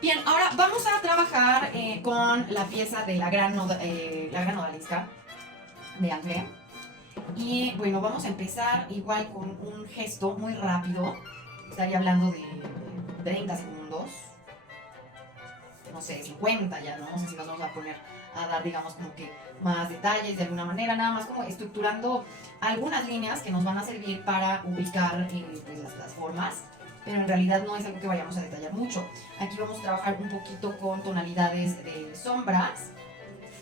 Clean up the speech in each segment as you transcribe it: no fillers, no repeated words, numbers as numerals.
Bien, ahora vamos a trabajar con la pieza de la gran odalisca de Andrea. Y bueno, vamos a empezar igual con un gesto muy rápido. Estaría hablando de 30 segundos, no sé, 50 ya, ¿no? No sé si nos vamos a poner a dar, digamos, como que más detalles de alguna manera, nada más como estructurando algunas líneas que nos van a servir para ubicar pues, las formas, pero en realidad no es algo que vayamos a detallar mucho. Aquí vamos a trabajar un poquito con tonalidades de sombras,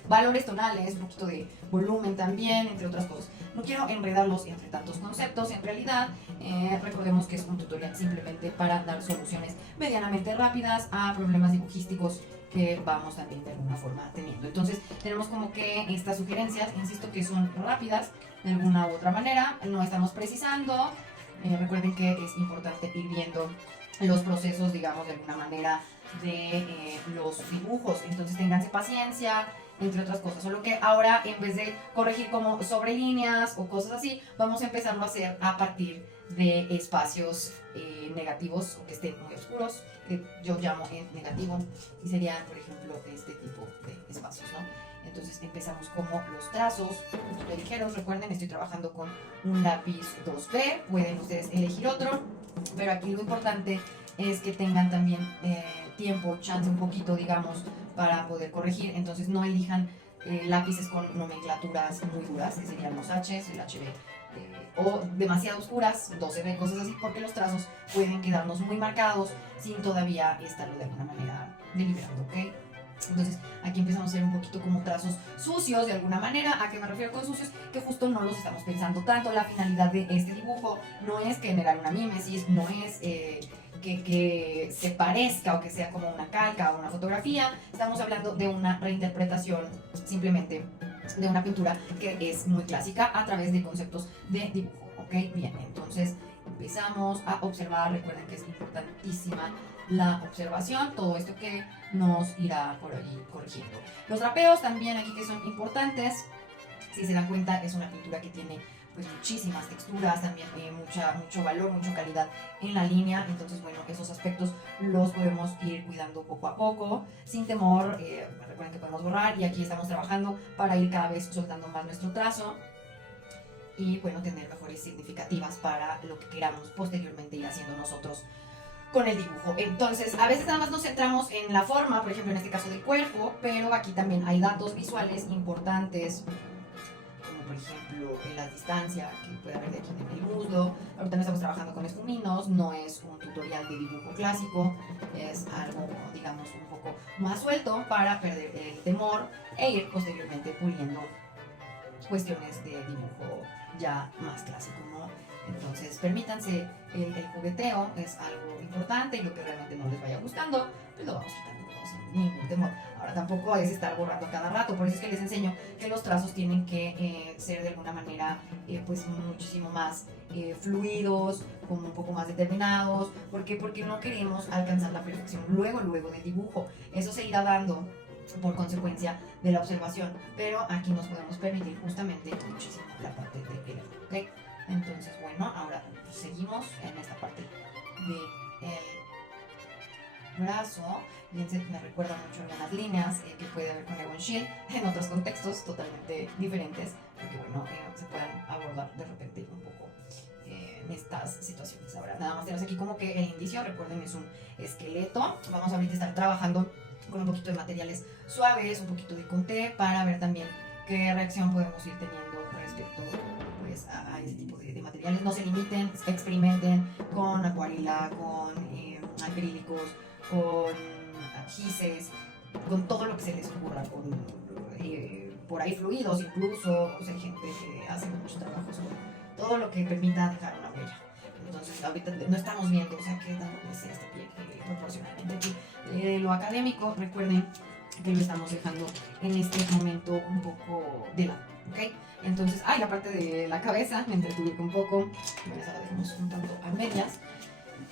valores tonales, un poquito de volumen también, entre otras cosas. No quiero enredarlos entre tantos conceptos, en realidad recordemos que es un tutorial simplemente para dar soluciones medianamente rápidas a problemas dibujísticos que vamos también de alguna forma teniendo. Entonces tenemos como que estas sugerencias, insisto que son rápidas de alguna u otra manera, no estamos precisando, recuerden que es importante ir viendo los procesos, digamos, de alguna manera de los dibujos, entonces ténganse paciencia, entre otras cosas, solo que ahora en vez de corregir como sobre líneas o cosas así, vamos a empezarlo a hacer a partir de espacios negativos o que estén muy oscuros, que yo llamo en negativo, y serían, por ejemplo, este tipo de espacios, ¿no? Entonces empezamos como los trazos, muy ligeros, recuerden, estoy trabajando con un lápiz 2B, pueden ustedes elegir otro, pero aquí lo importante es que tengan también tiempo, chance un poquito, digamos, para poder corregir. Entonces no elijan lápices con nomenclaturas muy duras, que serían los H's, el HB, o demasiado oscuras, 12B, cosas así, porque los trazos pueden quedarnos muy marcados sin todavía estarlo de alguna manera deliberando, ¿ok? Entonces aquí empezamos a hacer un poquito como trazos sucios de alguna manera. ¿A qué me refiero con sucios? Que justo no los estamos pensando tanto. La finalidad de este dibujo no es generar una mímesis, no es que se parezca o que sea como una calca o una fotografía. Estamos hablando de una reinterpretación simplemente de una pintura que es muy clásica a través de conceptos de dibujo, ¿ok? Bien, entonces empezamos a observar. Recuerden que es importantísima la observación, todo esto que nos irá por allí corrigiendo. Los drapeos también aquí que son importantes, si se dan cuenta es una pintura que tiene pues muchísimas texturas, también mucho valor, mucha calidad en la línea, entonces bueno, esos aspectos los podemos ir cuidando poco a poco, sin temor, recuerden que podemos borrar y aquí estamos trabajando para ir cada vez soltando más nuestro trazo y bueno, tener mejores significativas para lo que queramos posteriormente ir haciendo nosotros con el dibujo. Entonces, a veces nada más nos centramos en la forma, por ejemplo, en este caso del cuerpo, pero aquí también hay datos visuales importantes, como por ejemplo la distancia que puede haber de aquí en el muslo. Ahorita no estamos trabajando con esfuminos, no es un tutorial de dibujo clásico, es algo, digamos, un poco más suelto para perder el temor e ir posteriormente puliendo cuestiones de dibujo ya más clásico, ¿no? Entonces, permítanse el jugueteo, es algo importante y lo que realmente no les vaya gustando, pues lo vamos quitando sin ningún temor. Ahora tampoco es estar borrando a cada rato, por eso es que les enseño que los trazos tienen que ser de alguna manera pues muchísimo más fluidos, como un poco más determinados. ¿Por qué? Porque no queremos alcanzar la perfección luego del dibujo. Eso se irá dando por consecuencia de la observación, pero aquí nos podemos permitir justamente muchísimo la parte de el ojo, ¿ok? Entonces, bueno, ahora seguimos en esta parte del brazo. Fíjense, me recuerda mucho algunas líneas que puede haber con Egon Schiele en otros contextos totalmente diferentes, porque bueno, se pueden abordar de repente un poco en estas situaciones. Ahora, nada más tenemos aquí como que el indicio, recuerden, es un esqueleto. Vamos ahorita a estar trabajando con un poquito de materiales suaves, un poquito de conté, para ver también qué reacción podemos ir teniendo respecto pues, a ese tipo de materiales. No se limiten, experimenten con acuarela, con acrílicos, con gises, con todo lo que se les ocurra, con por ahí fluidos incluso, o sea, hay gente que hace muchos trabajos con todo lo que permita dejar una huella. Entonces ahorita no estamos viendo, o sea, qué tanto crece este pie proporcionalmente aquí. Lo académico, recuerden que lo estamos dejando en este momento un poco de lado, ¿ok? Entonces, la parte de la cabeza, me entretuve un poco, esa la dejamos un tanto a medias,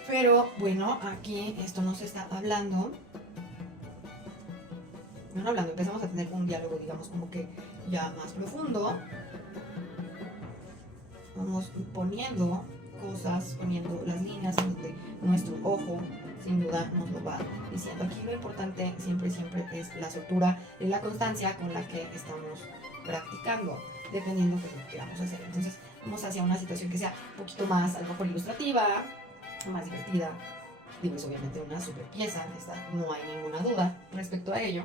pero bueno, aquí esto nos está hablando, empezamos a tener un diálogo, digamos, como que ya más profundo, vamos poniendo cosas, poniendo las líneas en donde nuestro ojo sin duda nos lo va diciendo. Aquí lo importante siempre es la soltura y la constancia con la que estamos practicando, dependiendo de lo que queramos hacer. Entonces vamos hacia una situación que sea un poquito más, a lo mejor ilustrativa, más divertida. Digo, es obviamente una super pieza, no hay ninguna duda respecto a ello,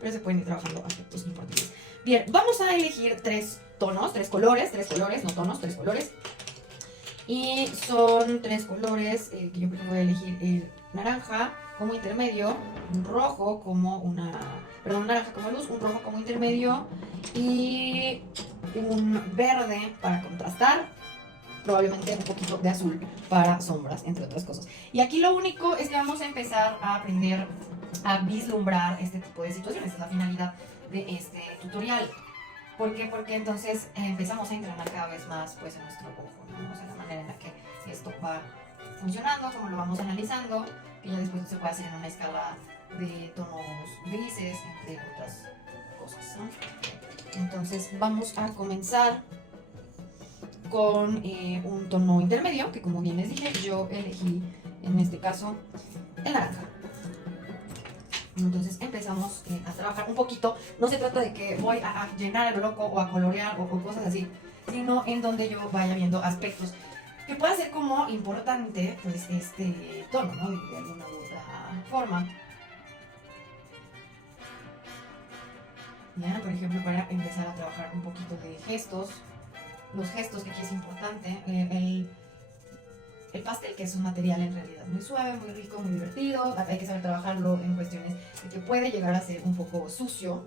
pero se pueden ir trabajando aspectos importantes. Bien, vamos a elegir tres colores, no tonos, tres colores. Y son tres colores que yo creo que voy a elegir el naranja como intermedio, un rojo como un naranja como luz, un rojo como intermedio y un verde para contrastar, probablemente un poquito de azul para sombras, entre otras cosas. Y aquí lo único es que vamos a empezar a aprender a vislumbrar este tipo de situaciones, es la finalidad de este tutorial. ¿Por qué? Porque entonces empezamos a entrenar cada vez más pues, en nuestro ojo, ¿no? O sea, la manera en la que esto va funcionando, como lo vamos analizando, que ya después se puede hacer en una escala de tonos grises, entre otras cosas, ¿no? Entonces vamos a comenzar con un tono intermedio, que como bien les dije, yo elegí en este caso el naranja. Entonces empezamos a trabajar un poquito. No se trata de que voy a llenar a lo loco o a colorear o cosas así, sino en donde yo vaya viendo aspectos que pueda ser como importante pues este tono, ¿no? De alguna u otra forma. Bien, por ejemplo, para empezar a trabajar un poquito de gestos. Los gestos, que aquí es importante. El pastel, que es un material en realidad muy suave, muy rico, muy divertido. Hay que saber trabajarlo en cuestiones de que puede llegar a ser un poco sucio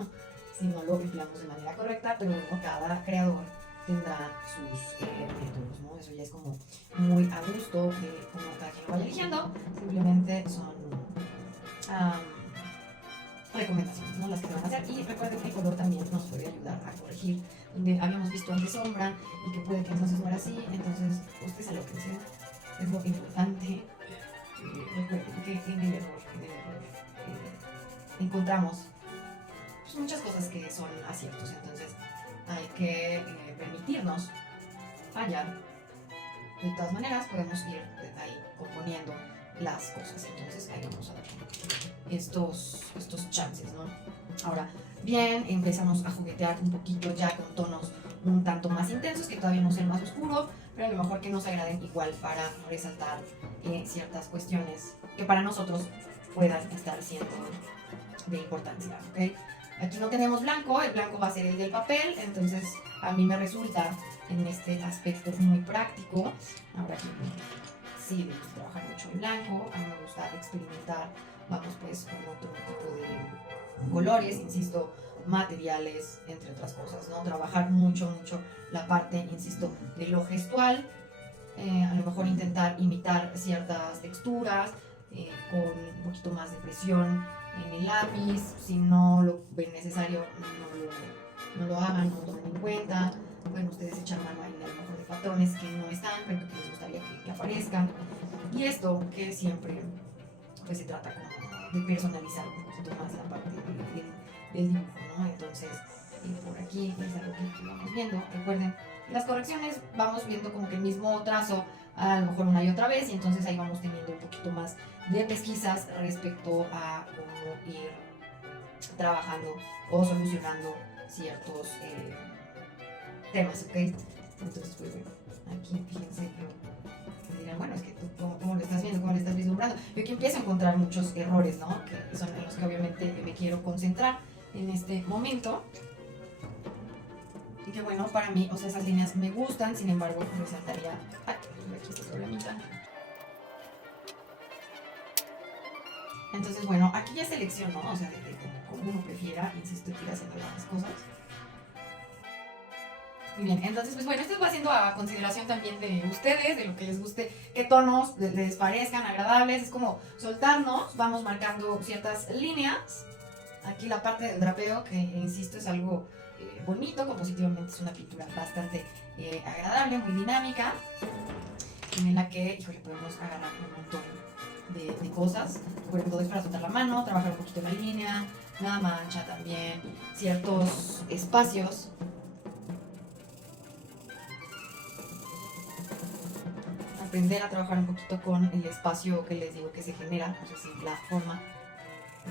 si no lo empleamos de manera correcta, pero bueno, cada creador tendrá sus métodos, ¿no? Eso ya es como muy a gusto de cómo cada quien lo vaya eligiendo. Simplemente son recomendaciones, ¿no? Las que se van a hacer. Y recuerden que el color también nos puede ayudar a corregir donde habíamos visto antes sombra y que puede que entonces no era así. Entonces, ustedes a lo que sea. Es lo importante. Recuerden que en el error encontramos pues, muchas cosas que son aciertos. Entonces hay que permitirnos fallar. De todas maneras podemos ir ahí componiendo las cosas. Entonces ahí vamos a dar estos chances, ¿no? Ahora bien, empezamos a juguetear un poquito ya con tonos un tanto más intensos, que todavía no sean más oscuros, pero a lo mejor que nos agraden igual para resaltar ciertas cuestiones que para nosotros puedan estar siendo de importancia, ¿ok? Aquí no tenemos blanco, el blanco va a ser el del papel, entonces a mí me resulta en este aspecto muy práctico. Ahora aquí sí debemos trabajar mucho en blanco, a mí me gusta experimentar, vamos pues con otro tipo de colores, insisto, materiales, entre otras cosas, ¿no? Trabajar mucho la parte, insisto, de lo gestual, a lo mejor intentar imitar ciertas texturas con un poquito más de presión en el lápiz. Si no lo ven necesario, no lo hagan, no lo tomen en cuenta. Pueden ustedes echar mano ahí a lo mejor de patrones que no están, pero que les gustaría que aparezcan. Y esto que siempre pues se trata como de personalizar un poquito más la parte del dibujo, ¿no? Entonces, por aquí es algo que vamos viendo. Recuerden, las correcciones vamos viendo como que el mismo trazo a lo mejor una y otra vez, y entonces ahí vamos teniendo un poquito más de pesquisas respecto a cómo ir trabajando o solucionando ciertos temas, ¿ok? Entonces, pues bueno, aquí fíjense que dirán, bueno, es que tú, ¿cómo lo estás viendo? ¿Cómo lo estás vislumbrando? Yo aquí empiezo a encontrar muchos errores, ¿no? Que son en los que obviamente me quiero concentrar en este momento. Y que bueno, para mí, o sea, esas líneas me gustan, sin embargo, resaltaría aquí este problemita. Entonces, bueno, aquí ya selecciono, o sea, de como uno prefiera, insisto, ir haciendo las cosas. Muy bien, entonces, pues bueno, esto va siendo a consideración también de ustedes, de lo que les guste, qué tonos les parezcan agradables. Es como soltarnos, vamos marcando ciertas líneas. Aquí la parte del drapeo, que insisto, es algo bonito, compositivamente es una pintura bastante agradable, muy dinámica, en la que, híjole, podemos agarrar un montón de cosas. Recuerden, todo es para soltar la mano, trabajar un poquito la línea, la mancha también, ciertos espacios. aprender a trabajar un poquito con el espacio que les digo que se genera, no sé si la forma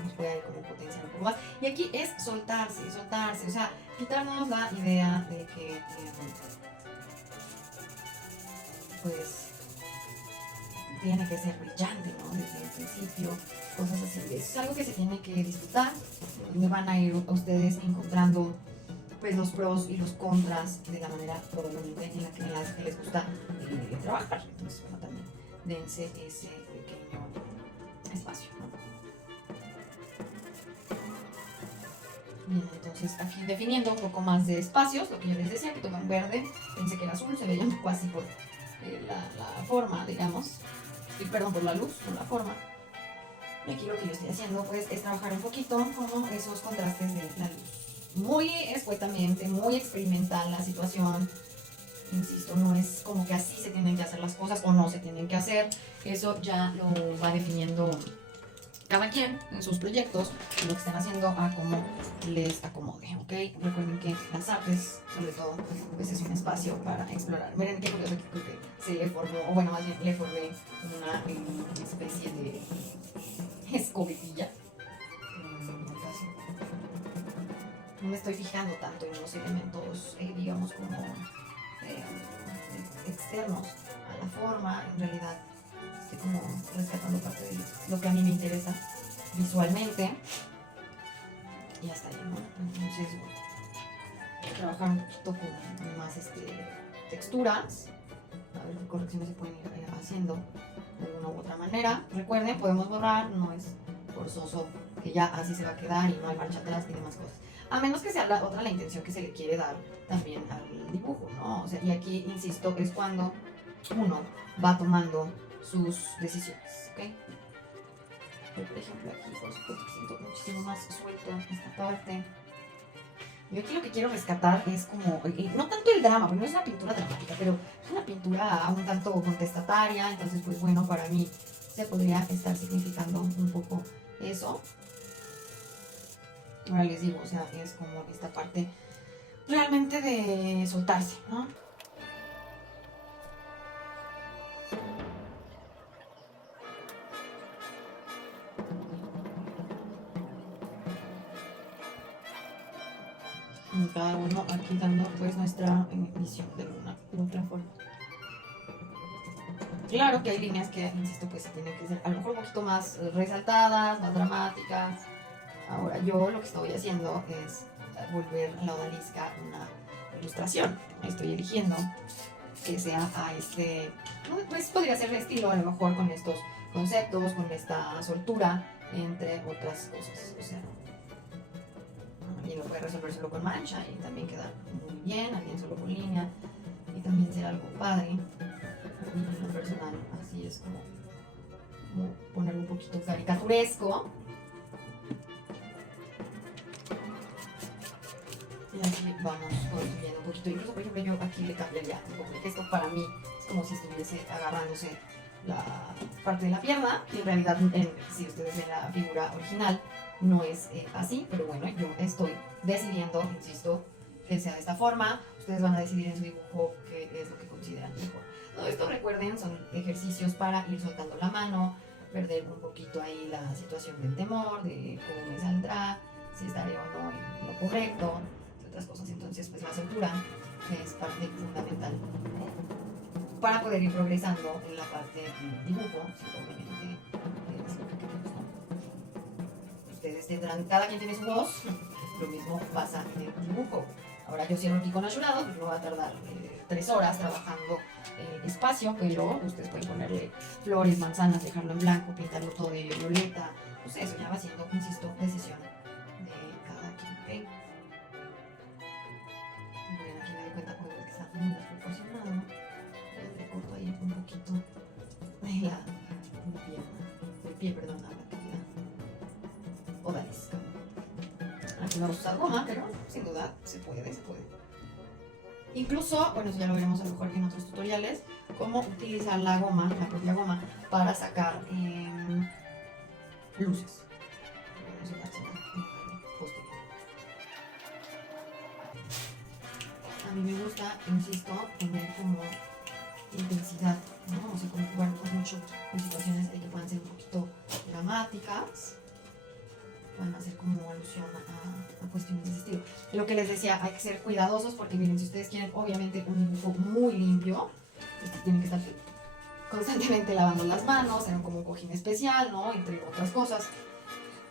nos puede como potenciar un poco más. Y aquí es soltarse, o sea, quitarnos la idea de que, pues, tiene que ser brillante, ¿no? Desde el principio, cosas así. Es algo que se tiene que disfrutar, donde van a ir ustedes encontrando pues los pros y los contras de la manera probablemente en la que les gusta trabajar. Entonces, bueno, también dense ese pequeño espacio, ¿no? Bien, entonces aquí definiendo un poco más de espacios, lo que yo les decía, que toman verde, pensé que era azul, se veía un poco así por la forma, digamos, y perdón, por la luz, por la forma. Y aquí lo que yo estoy haciendo pues es trabajar un poquito con esos contrastes de la luz. Muy escuetamente, muy experimental la situación. Insisto, no es como que así se tienen que hacer las cosas o no se tienen que hacer. Eso ya lo va definiendo cada quien en sus proyectos, lo que estén haciendo a como les acomode, ¿ok? Recuerden que las artes, sobre todo, pues es un espacio para explorar. Miren qué curioso que se le formó, o bueno, más bien le formé una especie de escobilla. No me estoy fijando tanto en los elementos, digamos, como externos a la forma. En realidad, estoy como rescatando parte de lo que a mí me interesa visualmente. Y hasta ahí, ¿no? Entonces, trabajar un poquito con más texturas. A ver qué correcciones se pueden ir haciendo de alguna u otra manera. Recuerden, podemos borrar, no es forzoso que ya así se va a quedar y no hay marcha atrás y demás cosas. A menos que sea la intención que se le quiere dar también al dibujo, ¿no? O sea, y aquí, insisto, es cuando uno va tomando sus decisiones, ¿ok? Por ejemplo, aquí, por supuesto, siento muchísimo más suelto esta parte. Yo aquí lo que quiero rescatar es como, no tanto el drama, porque no es una pintura dramática, pero es una pintura un tanto contestataria, entonces pues bueno, para mí se podría estar significando un poco eso. Ahora les digo, o sea, es como esta parte realmente de soltarse, ¿no? Cada uno aquí dando pues nuestra visión de una u otra forma. Claro que hay líneas que, insisto, pues se tienen que ser a lo mejor un poquito más resaltadas, más dramáticas. Ahora yo lo que estoy haciendo es volver la odalisca una ilustración. Estoy eligiendo que sea a pues podría ser de estilo a lo mejor con estos conceptos, con esta soltura, entre otras cosas. O sea, alguien lo puede resolver solo con mancha y también queda muy bien, alguien solo con línea y también será algo padre. Y en lo personal, así es como ponerlo un poquito caricaturesco. Y aquí vamos construyendo un poquito. Incluso, por ejemplo, yo aquí le cambiaría un poco el gesto. Para mí es como si estuviese agarrándose la parte de la pierna. Y en realidad, si ustedes ven la figura original, no es así. Pero bueno, yo estoy decidiendo, insisto, que sea de esta forma. Ustedes van a decidir en su dibujo qué es lo que consideran mejor. Todo esto, recuerden, son ejercicios para ir soltando la mano, perder un poquito ahí la situación del temor, de cómo me saldrá, si estaré o no en lo correcto, otras cosas. Entonces, pues la soltura es parte fundamental para poder ir progresando en la parte del dibujo, si obviamente es lo que queremos, ¿no? Ustedes tendrán, cada quien tiene su voz, lo mismo pasa en el dibujo. Ahora yo cierro aquí con ayudado, pues no va a tardar 3 horas trabajando espacio, pero ustedes pueden ponerle flores, manzanas, dejarlo en blanco, pintarlo todo de violeta, pues eso ya va siendo, insisto, decisión de cada quien, ¿ok? Bien, aquí me doy cuenta que está muy desproporcionado, le corto ahí un poquito de la pierna, del pie, perdón, a la actividad odalisca. Aquí vamos a usar goma, pero sin duda se puede. Incluso, bueno, eso ya lo veremos a lo mejor en otros tutoriales, cómo utilizar la goma, la propia goma, para sacar luces. Eso ya será posterior. A mí me gusta, insisto, tener como intensidad, ¿no? O sea, como jugar mucho con situaciones que puedan ser un poquito dramáticas, pueden hacer como alusión a cuestiones de ese estilo. Lo que les decía, hay que ser cuidadosos porque miren, si ustedes quieren obviamente un dibujo muy limpio, tienen que estar constantemente lavando las manos, tener como un cojín especial, ¿no? Entre otras cosas.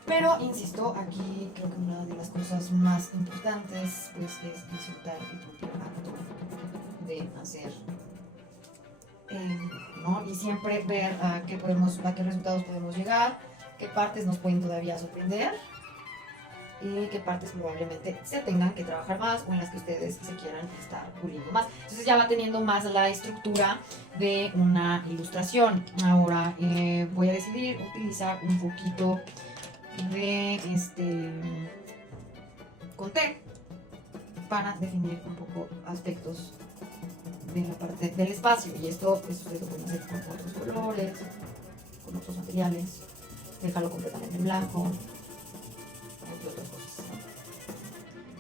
Pero, insisto, aquí creo que una de las cosas más importantes pues, es disfrutar el propio acto de hacer, ¿no? Y siempre ver a qué resultados podemos llegar, qué partes nos pueden todavía sorprender y qué partes probablemente se tengan que trabajar más o en las que ustedes se quieran estar puliendo más. Entonces ya va teniendo más la estructura de una ilustración. Ahora voy a decidir utilizar un poquito de Conté para definir un poco aspectos de la parte del espacio, y esto pues, ustedes lo pueden hacer con otros colores, con otros materiales, dejarlo completamente en blanco, entre otras cosas,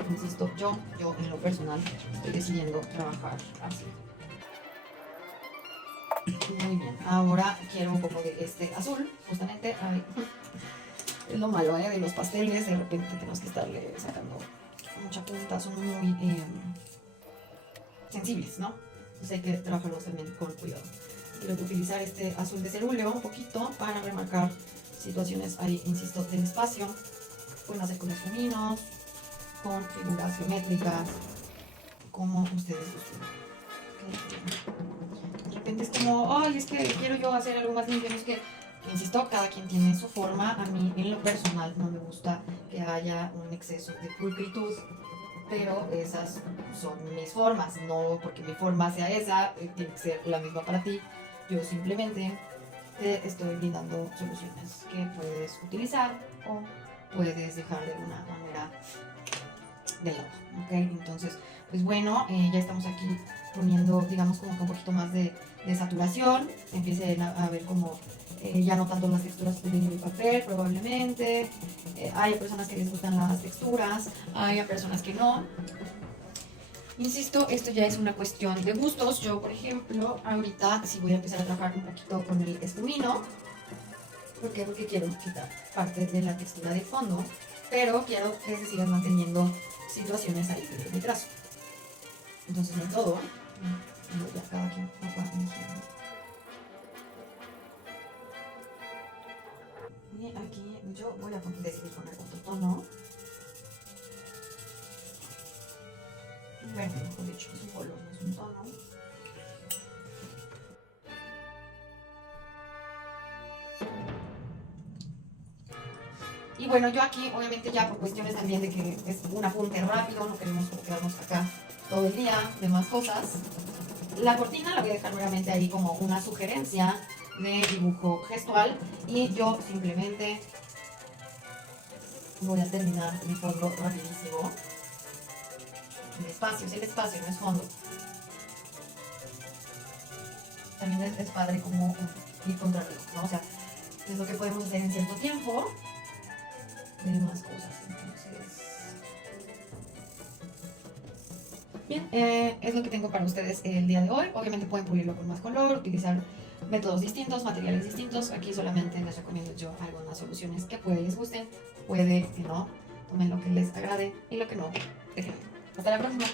¿no? Insisto, yo en lo personal estoy decidiendo trabajar así. Muy bien, ahora quiero un poco de este azul, justamente. Ay, es lo malo de los pasteles, de repente tenemos que estarle sacando mucha punta, son muy sensibles, ¿no? Entonces hay que trabajarlos también con cuidado. Quiero utilizar este azul de cerúleo un poquito para remarcar situaciones ahí, insisto, del espacio. Pueden hacer con esfuminos, con figuras geométricas, como ustedes gusten. De repente es como, ay, es que quiero yo hacer algo más limpio, no es que, insisto, cada quien tiene su forma. A mí, en lo personal, no me gusta que haya un exceso de pulcritud, pero esas son mis formas, no porque mi forma sea esa, tiene que ser la misma para ti. Yo simplemente te estoy brindando soluciones que puedes utilizar o puedes dejar de alguna manera de lado, ¿ok? Entonces, pues bueno, ya estamos aquí poniendo, digamos, como que un poquito más de saturación, empiecen a ver como ya no tanto las texturas que tiene el papel, probablemente. Hay personas que les gustan las texturas, hay personas que no. Insisto, esto ya es una cuestión de gustos. Yo, por ejemplo, ahorita sí voy a empezar a trabajar un poquito con el esfumino. ¿Por qué? Porque quiero quitar parte de la textura del fondo, pero quiero que se sigan manteniendo situaciones ahí de trazo. Entonces, no todo, ya cada quien va eligiendo. Y aquí yo voy a decidir poner otro tono. Bueno, mejor dicho, es un color, no es un tono. Y bueno, yo aquí, obviamente ya por cuestiones también de que es un apunte rápido, no queremos quedarnos acá todo el día de más cosas. La cortina la voy a dejar nuevamente ahí como una sugerencia de dibujo gestual, y yo simplemente voy a terminar mi fondo rapidísimo. El espacio, es el espacio, no es fondo. También es padre como ir contra el reloj, ¿no? O sea, es lo que podemos hacer en cierto tiempo de más cosas. Entonces, bien, es lo que tengo para ustedes el día de hoy. Obviamente pueden pulirlo con más color, utilizar métodos distintos, materiales distintos. Aquí solamente les recomiendo yo algunas soluciones que puede les gusten, puede que no. Tomen lo que les agrade y lo que no, déjenlo. Hasta la próxima.